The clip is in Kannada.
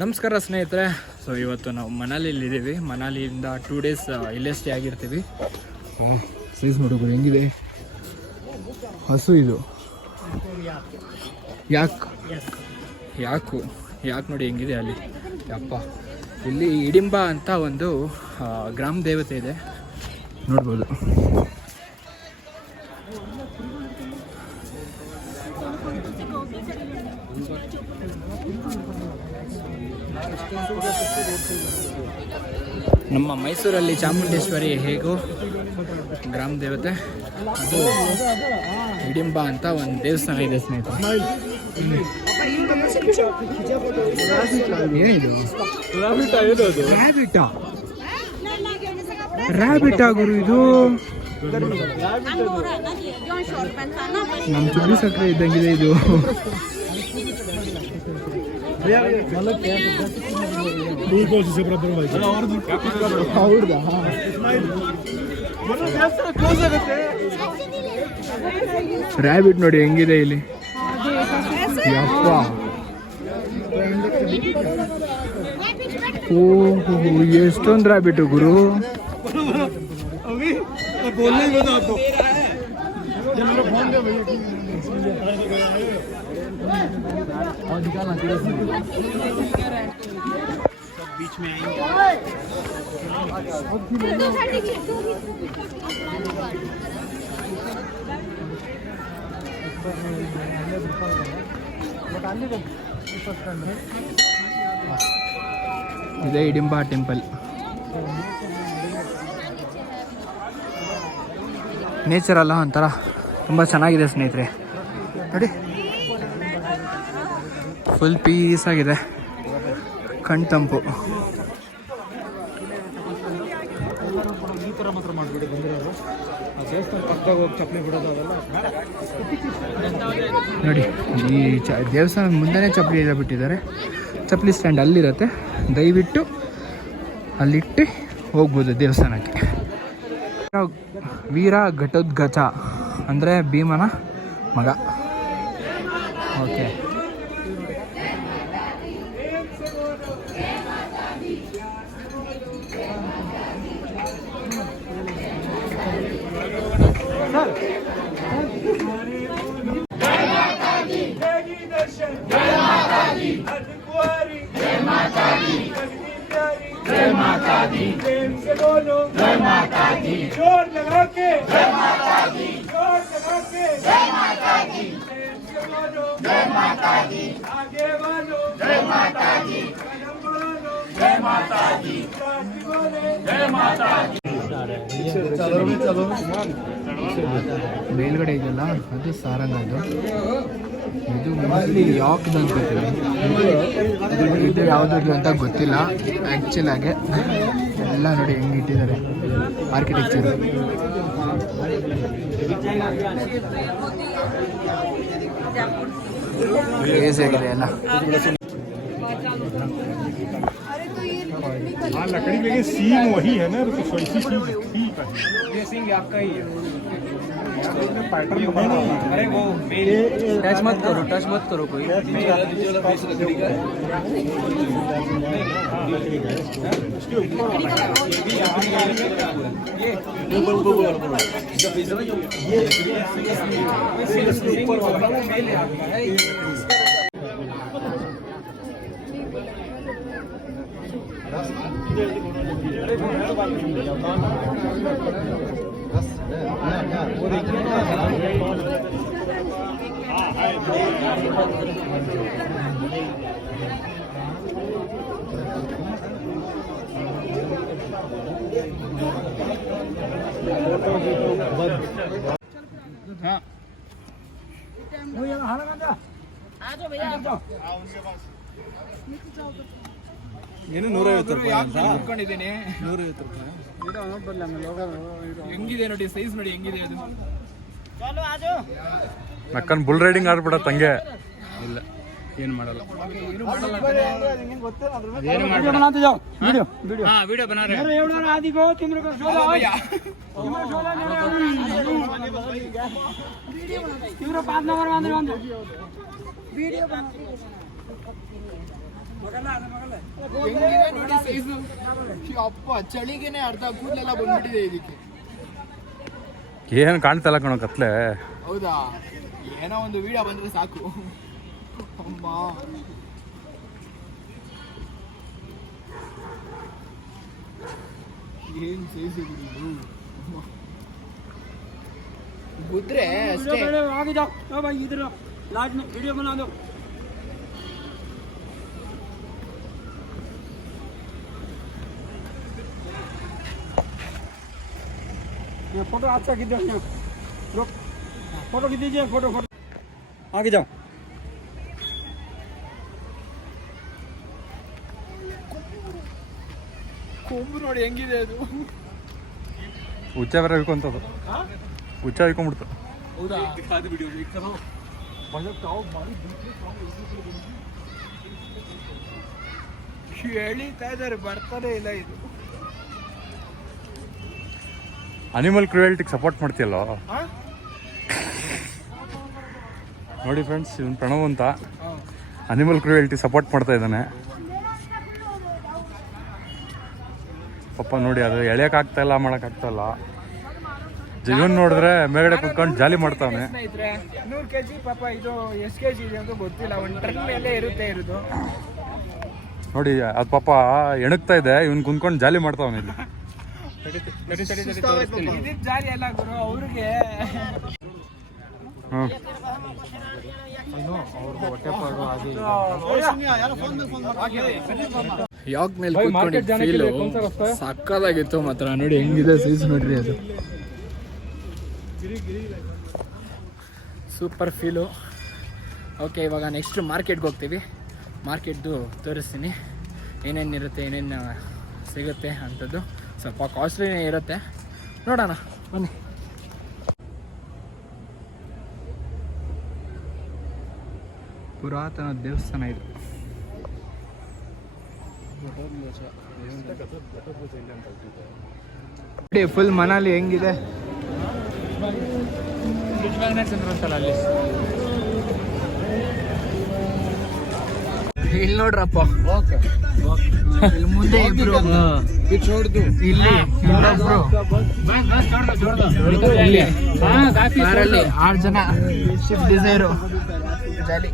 ನಮಸ್ಕಾರ ಸ್ನೇಹಿತರೆ. ಸೊ ಇವತ್ತು ನಾವು ಮನಾಲಿಯಲ್ಲಿದ್ದೀವಿ. ಮನಾಲಿಯಿಂದ 2 days ಇಲ್ಲೇ ಸ್ಟೇ ಆಗಿರ್ತೀವಿ. ಸೈಜ್ ನೋಡೋದು ಹೆಂಗಿದೆ, ಹಸು ಇದು. ಯಾಕೆ ನೋಡಿ ಹೆಂಗಿದೆ ಅಲ್ಲಿ. ಯಪ್ಪ, ಇಲ್ಲಿ ಹಿಡಿಂಬ ಅಂತ ಒಂದು ಗ್ರಾಮ ದೇವತೆ ಇದೆ, ನೋಡ್ಬೋದು. ನಮ್ಮ ಮೈಸೂರಲ್ಲಿ ಚಾಮುಂಡೇಶ್ವರಿ ಹೇಗೋ ಗ್ರಾಮ ದೇವತೆ, ಅದು ಹಿಡಿಂಬ ಅಂತ ಒಂದು ದೇವಸ್ಥಾನ ಇದೆ ಸ್ನೇಹಿತರೆ. ಏನಿದು? ರ್ಯಾಬಿಟಾ ಗುರು ಇದು? ನಮ್ಮ ಚುಬ್ಬಿ ಸಕ್ಕರೆ ಇದ್ದಂಗಿದೆ ಇದು. ರ್ಯಾಬಿಟ್ ನೋಡಿ ಹೆಂಗಿದೆ ಇಲ್ಲಿ. ಯಪ್ಪ, ಓಹೋ ಎಷ್ಟೊಂದು ರ್ಯಾಬಿಟ್ ಗುರು. बीच में ಇದೇ ಹಿಡಿಂಬ ಟೆಂಪಲ್. ನೇಚರ್ ಅಲ್ಲ, ಒಂಥರ ತುಂಬ ಚೆನ್ನಾಗಿದೆ ಸ್ನೇಹಿತರೆ. ನೋಡಿ, ಫುಲ್ ಪೀಸ್ ಆಗಿದೆ, ಕಣ್ತಂಪು. ನೋಡಿ, ಈ ದೇವಸ್ಥಾನದ ಮುಂದೆನೇ ಚಪ್ಪಲಿ ಎಲ್ಲ ಬಿಟ್ಟಿದ್ದಾರೆ. ಚಪ್ಪಲಿ ಸ್ಟ್ಯಾಂಡ್ ಅಲ್ಲಿರುತ್ತೆ, ದಯವಿಟ್ಟು ಅಲ್ಲಿಟ್ಟು ಹೋಗ್ಬೋದು ದೇವಸ್ಥಾನಕ್ಕೆ. ವೀರ ಘಟೋದ್ಗಚ ಅಂದರೆ ಭೀಮನ ಮಗ. ಓಕೆ, ಮೇಲ್ಗಡೆ ಇದೆಯಲ್ಲ ಅದು ಸಾರಂಗದ್ದು. ಇದು ಮೋಸ್ಟ್ಲಿ ಯಾವ್ದು ಅನ್ಕೋತೀವಿ, ಇದು ಯಾವುದಾದ್ರು ಅಂತ ಗೊತ್ತಿಲ್ಲ ಆ್ಯಕ್ಚುಲ್ ಆಗಿ. ಎಲ್ಲ ನೋಡಿ ಹೆಂಗೆ ಇಟ್ಟಿದ್ದಾರೆ ಆರ್ಕಿಟೆಕ್ಚರ್. ಕ್ರೇಜಿ ಆಗಿದೆ ಎಲ್ಲ. हाँ, लकड़ी में सींग वही है ना, तो वैसी चीज ठीक है। ये सिंग आपका ही है। अरे वो टच मत करो कोई। ಏನು 150 ರೂಪಾಯಿ ಇಟ್ಕೊಂಡಿದ್ದೀನಿ. 150 ರೂಪಾಯಿ ಹೆಂಗಿದೆ ನೋಡಿ, ಸೈಜ್ ನೋಡಿ ಹೆಂಗಿದೆ ಅದು. ನಕ್ಕನ್ ಬುಲ್ ರೈಡಿಂಗ್ ಆಡ್ಬಿಡ ತಂಗೆ. ಇಲ್ಲ, ಏನು ಮಾಡಲ್ಲ, ಏನು ಮಾಡಲ್ಲ. ವಿಡಿಯೋ ಬना रहे आदि को तिम्रो को सोला तिम्रो सोला तिम्रो 5 नंबर मा वीडियो बना ನೋಡಿ ಸೈಜು. ಅಪ್ಪ ಚಳಿಗೆನೆ ಅರ್ಧ ಕೂದಲೆಲ್ಲ ಬಂದ್ಬಿಟ್ಟಿದೆ ಇದಕ್ಕೆ. ಏನು ಕಾಣ್ತಲ್ಲ ಕಣೋ ಕತ್ಲೆ. ಹೌದಾ, ಏನೋ ಒಂದು ವಿಡಿಯೋ ಬಂದ್ರೆ ಸಾಕು. ಅಮ್ಮ ಏನ್ ಸೈಜು ಗುದ್ರೆ ಅಷ್ಟೇ. फोटो अच्छा खींचो, रुक फोटो खींच दीजिए, फोटो आगे जाओ. ಕೊಂಬು ನೋಡಿ ಹೆಂಗಿದೆ ಅದು. ಹುಚ್ಚ ಬರ ಹಿಡ್ಕೊಂತದು, ಹುಚ್ಚ ಹಿಡ್ಕೊಂಡ್ಬಿಡ್ತು. ಹೌದಾ, ಎಳಿತಾ ಇದಾರೆ, ಬರ್ತಾನೆ ಇಲ್ಲ ಇದು. ಅನಿಮಲ್ ಕ್ರುಯಲ್ಟಿಗೆ ಸಪೋರ್ಟ್ ಮಾಡ್ತೀಯಲ್ಲೋ. ನೋಡಿ ಫ್ರೆಂಡ್ಸ್, ಇವನು ಪ್ರಣವ್ ಅಂತ ಅನಿಮಲ್ ಕ್ರುಯಲ್ಟಿ ಸಪೋರ್ಟ್ ಮಾಡ್ತಾ ಇದ್ದಾನೆ. ಪಾಪ ನೋಡಿ, ಅದು ಎಳೆಯೋಕ್ಕಾಗ್ತಾ ಇಲ್ಲ, ಮಾಡೋಕ್ಕಾಗ್ತಾಯಿಲ್ಲ. ಜೀವನ್ ನೋಡಿದ್ರೆ ಮೇಗಡೆ ಕುತ್ಕೊಂಡು ಜಾಲಿ ಮಾಡ್ತಾವನೆ. 100 kg ಪಾಪ. ಇದು ಎಷ್ಟು kg ಇದೆ ಅಂತ ಗೊತ್ತಿಲ್ಲ, ಒಂದು ಟ್ರಕ್ ಮೇಲೆ ಇರೋದು. ನೋಡಿ ಅದು ಪಾಪ ಎಣಗ್ತಾ ಇದೆ, ಇವ್ನು ಕುಂತ್ಕೊಂಡು ಜಾಲಿ ಮಾಡ್ತಾವನೆ ಇಲ್ಲಿ. ಇದಕ್ಕೆ ಜಾರಿ ಅಲ್ಲ ಗುರು, ಅವ್ರಿಗೆ. ಯಾಕ್ ಮೇಲೆ ಸಕ್ಕದಾಗಿತ್ತು ಮಾತ್ರ. ನೋಡಿ ಹೆಂಗಿದೆ ಸೈಜ್, ನೋಡ್ರಿ ಅದು ಸೂಪರ್ ಫೀಲು. ಓಕೆ, ಇವಾಗ ನೆಕ್ಸ್ಟ್ ಮಾರ್ಕೆಟ್ಗೆ ಹೋಗ್ತೀವಿ. ಮಾರ್ಕೆಟ್ದು ತೋರಿಸ್ತೀನಿ, ಏನೇನಿರುತ್ತೆ, ಏನೇನು ಸಿಗುತ್ತೆ ಅಂಥದ್ದು. ಸ್ವಲ್ಪ ಕಾಸ್ಟ್ಲಿನೇ ಇರುತ್ತೆ, ನೋಡೋಣ ಬನ್ನಿ. ಪುರಾತನ ದೇವಸ್ಥಾನ ಇದು. ಫುಲ್ ಮನಾಲಿ ಹೆಂಗಿದೆ ಅಲ್ಲಿ. ಇಲ್ಲಿ ನೋಡ್ರಪ್ಪ, ಇಲ್ಲಿ ಮುಂದೆ ಇಬ್ರು, ಇಲ್ಲಿ ಕಾರಲ್ಲಿ 6 ಜನ, ಶಿಫ್ಟ್ ಡಿಸೈರು ಜಾಲಿ.